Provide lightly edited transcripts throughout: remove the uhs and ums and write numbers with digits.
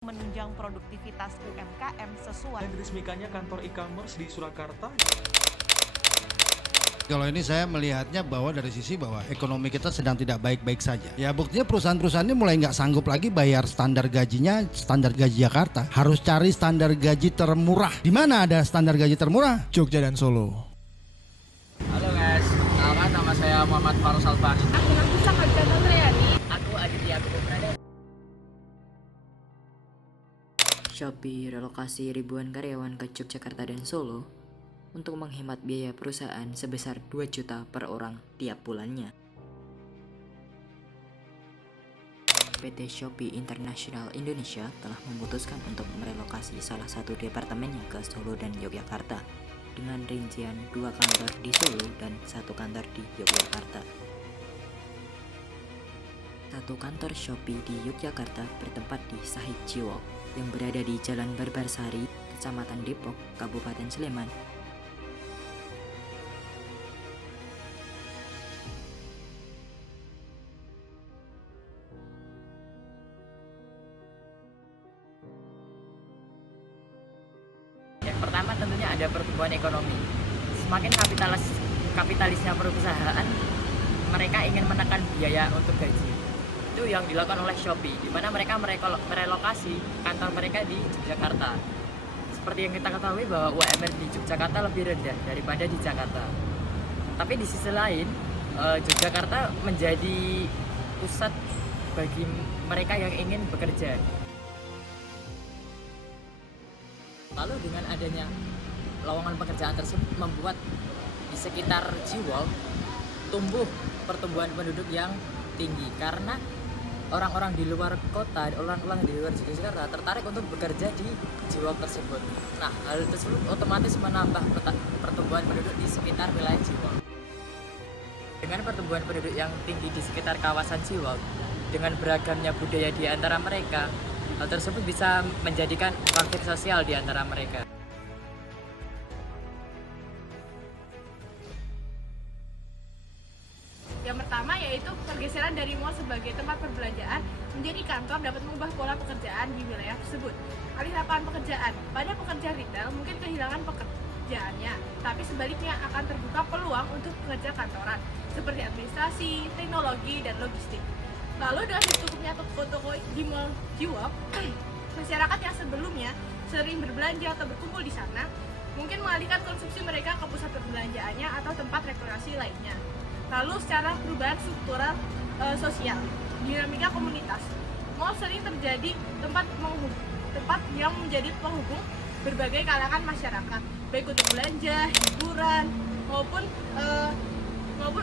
menunjang produktivitas UMKM sesuai. Dan diresmikannya kantor e-commerce di Surakarta. Kalau ini saya melihatnya bahwa dari sisi bahwa ekonomi kita sedang tidak baik-baik saja. Ya buktinya perusahaan-perusahaan ini mulai nggak sanggup lagi bayar standar gajinya, standar gaji Jakarta. Harus cari standar gaji termurah. Di mana ada standar gaji termurah? Jogja dan Solo. Halo guys, kenalkan nama saya Muhammad Farus Alfani. Aku Nafisa Khadijah Nurayani. Aku Aditya Kuprada. Shopee relokasi ribuan karyawan ke Yogyakarta dan Solo untuk menghemat biaya perusahaan sebesar 2 juta per orang tiap bulannya. PT Shopee International Indonesia telah memutuskan untuk merelokasi salah satu departemennya ke Solo dan Yogyakarta dengan rincian 2 kantor di Solo dan 1 kantor di Yogyakarta. Satu kantor Shopee di Yogyakarta bertempat di Sahid Jiwo yang berada di Jalan Barbarsari, Kecamatan Depok, Kabupaten Sleman. Yang pertama tentunya ada pertumbuhan ekonomi. Semakin kapitalisnya perusahaan, mereka ingin menekan biaya untuk gaji. Itu yang dilakukan oleh Shopee, di mana mereka merelokasi kantor mereka di Yogyakarta. Seperti yang kita ketahui bahwa UMR di Yogyakarta lebih rendah daripada di Jakarta. Tapi di sisi lain, Yogyakarta menjadi pusat bagi mereka yang ingin bekerja. Lalu dengan adanya lowongan pekerjaan tersebut membuat di sekitar Jiwol tumbuh pertumbuhan penduduk yang tinggi karena orang-orang di luar kota, orang-orang di luar Jakarta tertarik untuk bekerja di Jiwol tersebut. Nah, hal tersebut otomatis menambah pertumbuhan penduduk di sekitar wilayah Jiwol. Dengan pertumbuhan penduduk yang tinggi di sekitar kawasan Jiwol, dengan beragamnya budaya di antara mereka, hal tersebut bisa menjadikan konflik sosial di antara mereka. Yang pertama yaitu pergeseran dari mall sebagai tempat perbelanjaan menjadi kantor dapat mengubah pola pekerjaan di wilayah tersebut. Alih lapangan pekerjaan, pada pekerja retail mungkin kehilangan pekerjaannya, tapi sebaliknya akan terbuka peluang untuk pekerja kantoran seperti administrasi, teknologi, dan logistik. Lalu dengan ditutupnya toko-toko di mall Jiwol, masyarakat yang sebelumnya sering berbelanja atau berkumpul di sana mungkin mengalihkan konsumsi mereka ke pusat perbelanjaannya atau tempat rekreasi lainnya. Lalu secara perubahan struktural sosial, dinamika komunitas, mall sering terjadi tempat yang menjadi penghubung berbagai kalangan masyarakat, baik untuk belanja, hiburan, maupun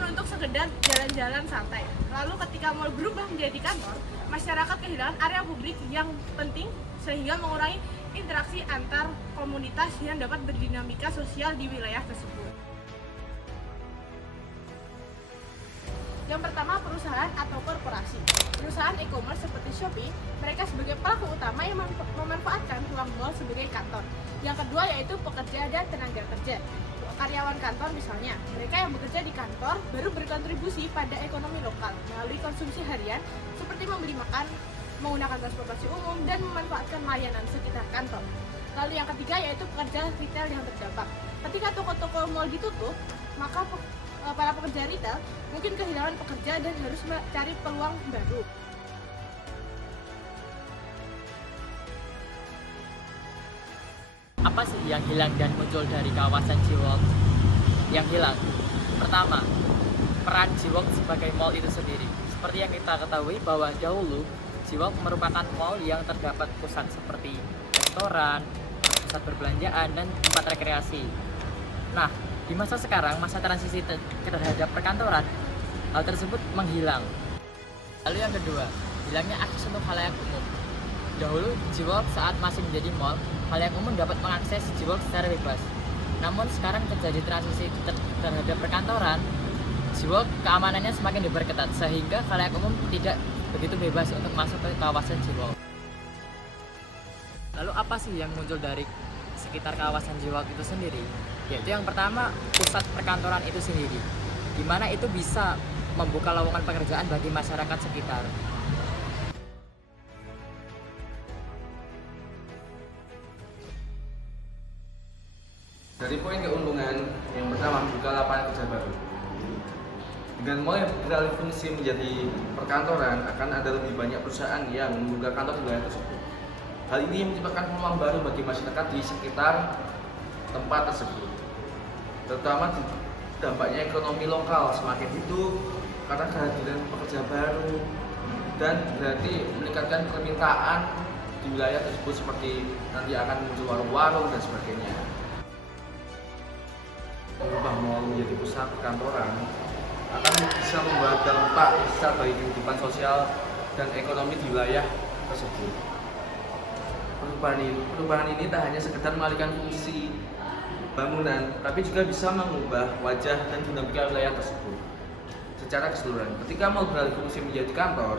untuk sekedar jalan-jalan santai. Lalu ketika mall berubah menjadi kantor, masyarakat kehilangan area publik yang penting sehingga mengurangi interaksi antar komunitas yang dapat berdinamika sosial di wilayah tersebut. Yang pertama, perusahaan atau korporasi. Perusahaan e-commerce seperti Shopee, mereka sebagai pelaku utama yang memanfaatkan ruang mall sebagai kantor. Yang kedua yaitu pekerja dan tenaga kerja. Karyawan kantor misalnya, mereka yang bekerja di kantor baru berkontribusi pada ekonomi lokal melalui konsumsi harian seperti membeli makan, menggunakan transportasi umum, dan memanfaatkan layanan sekitar kantor. Lalu yang ketiga yaitu pekerja retail yang terdampak. Ketika toko-toko mall ditutup, maka para pekerja retail mungkin kehilangan pekerja dan harus mencari peluang baru. Apa sih yang hilang dan muncul dari kawasan Jiwol? Yang hilang, pertama, peran Jiwol sebagai mall itu sendiri. Seperti yang kita ketahui bahwa dahulu Jiwol merupakan mall yang terdapat pusat seperti restoran, pusat perbelanjaan, dan tempat rekreasi. Nah, di masa sekarang, masa transisi terhadap perkantoran, hal tersebut menghilang. Lalu yang kedua, hilangnya akses untuk khalayak umum. Dahulu, Jiwol saat masih menjadi mall, khalayak umum dapat mengakses Jiwol secara bebas. Namun sekarang terjadi transisi terhadap perkantoran, Jiwol keamanannya semakin diperketat sehingga khalayak umum tidak begitu bebas untuk masuk ke kawasan Jiwol. Lalu apa sih yang muncul dari sekitar kawasan Jiwol itu sendiri? Yaitu yang pertama, pusat perkantoran itu sendiri, di mana itu bisa membuka lowongan pekerjaan bagi masyarakat sekitar. Dari poin keuntungan, yang pertama membuka lapangan kerja baru. Dengan mall yang beralih fungsi menjadi perkantoran, akan ada lebih banyak perusahaan yang membuka kantor di wilayah tersebut. Hal ini menciptakan peluang baru bagi masyarakat di sekitar tempat tersebut. Terutama dampaknya ekonomi lokal semakin hidup karena kehadiran pekerja baru, dan berarti meningkatkan permintaan di wilayah tersebut, seperti nanti akan muncul warung-warung dan sebagainya. Mengubah mall menjadi pusat perkantoran akan bisa membawa dampak besar bagi kehidupan sosial dan ekonomi di wilayah tersebut. Perubahan ini tak hanya sekedar mengalihkan fungsi bangunan, tapi juga bisa mengubah wajah dan dinamika wilayah tersebut secara keseluruhan. Ketika mall beralih fungsi menjadi kantor,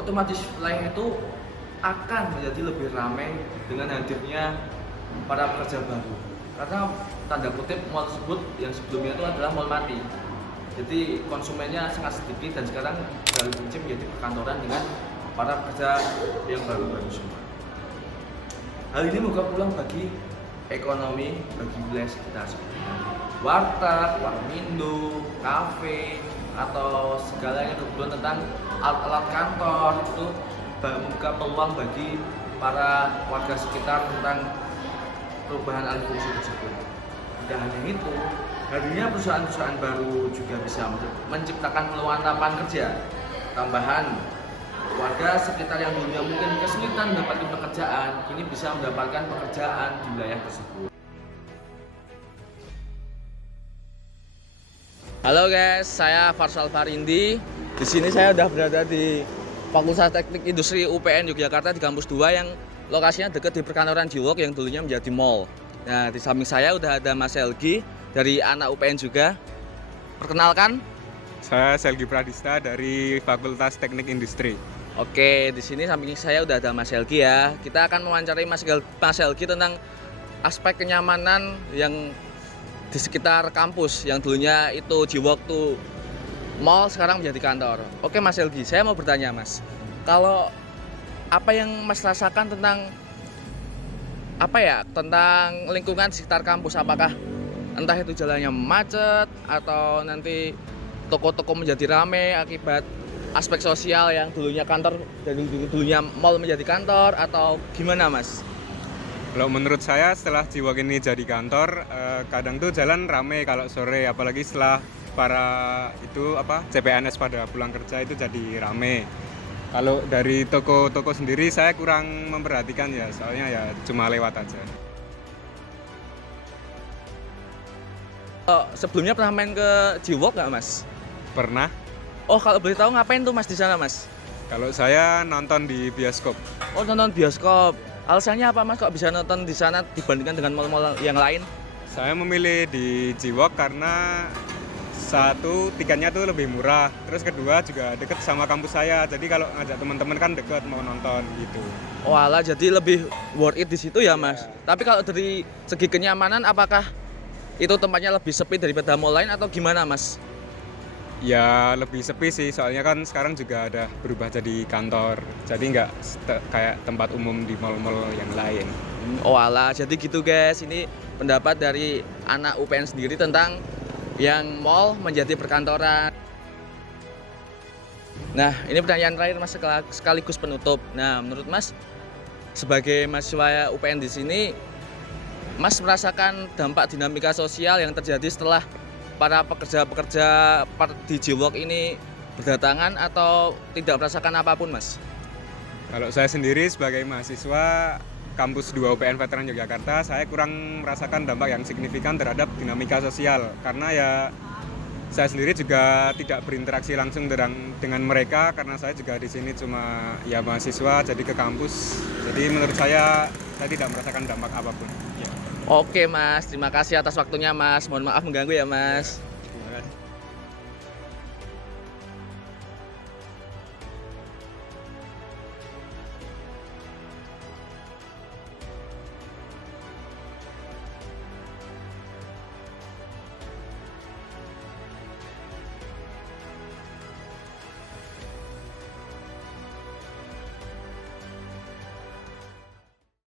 otomatis wilayah itu akan menjadi lebih ramai dengan hadirnya para pekerja baru. Karena tanda kutip mall tersebut yang sebelumnya itu adalah mall mati. Jadi konsumennya sangat sedikit, dan sekarang beralih fungsi menjadi perkantoran dengan para pekerja yang baru-baru semua. Hal ini membuka peluang bagi ekonomi bagi wilayah sekitar, seperti warteg, warmindo, kafe, atau segala yang kebutuhan tentang alat-alat kantor itu membuka peluang bagi para warga sekitar tentang perubahan alih fungsi tersebut. Tidak hanya itu, hadirnya perusahaan-perusahaan baru juga bisa menciptakan peluang lapangan kerja tambahan. Warga sekitar yang dulunya mungkin kesulitan mendapatkan pekerjaan, kini bisa mendapatkan pekerjaan di wilayah tersebut. Halo guys, saya Farsal Farindi. Di sini saya sudah berada di Fakultas Teknik Industri UPN Yogyakarta di kampus 2 yang lokasinya dekat di perkantoran Jiwok yang dulunya menjadi mall. Nah, di samping saya udah ada Mas Selgi dari anak UPN juga. Perkenalkan, saya Selgi Pradista dari Fakultas Teknik Industri. Oke, di sini samping saya udah ada Mas Selgi ya. Kita akan mewawancarai Mas Selgi tentang aspek kenyamanan yang di sekitar kampus yang dulunya itu Jiwok tuh mall, sekarang menjadi kantor. Oke Mas Selgi, saya mau bertanya Mas, kalau apa yang Mas rasakan tentang tentang lingkungan sekitar kampus, apakah entah itu jalannya macet atau nanti toko-toko menjadi ramai akibat aspek sosial yang dulunya kantor dan dulunya mall menjadi kantor, atau gimana Mas? Kalau menurut saya setelah Jiwok ini jadi kantor, kadang tuh jalan ramai kalau sore, apalagi setelah para CPNS pada pulang kerja itu jadi ramai. Kalau dari toko-toko sendiri saya kurang memperhatikan ya, soalnya ya cuma lewat aja. Sebelumnya pernah main ke Jiwok nggak Mas? Pernah. Oh, kalau boleh tahu ngapain tuh Mas di sana Mas? Kalau saya nonton di bioskop. Oh, nonton bioskop. Alasannya apa Mas kok bisa nonton di sana dibandingkan dengan mall-mall yang lain? Saya memilih di Jiwok karena satu, tiketnya tuh lebih murah. Terus kedua juga deket sama kampus saya. Jadi kalau ngajak teman-teman kan deket mau nonton gitu. Oh alah, jadi lebih worth it di situ ya Mas. Tapi kalau dari segi kenyamanan, apakah itu tempatnya lebih sepi daripada mall lain atau gimana Mas? Ya lebih sepi sih, soalnya kan sekarang juga ada berubah jadi kantor. Jadi nggak kayak tempat umum di mall-mall yang lain. Oh alah, jadi gitu guys. Ini pendapat dari anak UPN sendiri tentang yang mall menjadi perkantoran. Nah, ini pertanyaan terakhir Mas sekaligus penutup. Nah, menurut Mas sebagai mahasiswa UPN di sini, Mas merasakan dampak dinamika sosial yang terjadi setelah para pekerja-pekerja di Jiwok ini berdatangan, atau tidak merasakan apapun Mas? Kalau saya sendiri sebagai mahasiswa kampus 2 UPN Veteran Yogyakarta, saya kurang merasakan dampak yang signifikan terhadap dinamika sosial. Karena ya saya sendiri juga tidak berinteraksi langsung dengan mereka, karena saya juga di sini cuma ya mahasiswa, jadi ke kampus. Jadi menurut saya tidak merasakan dampak apapun. Ya. Oke Mas, terima kasih atas waktunya Mas. Mohon maaf mengganggu ya Mas. Terima kasih.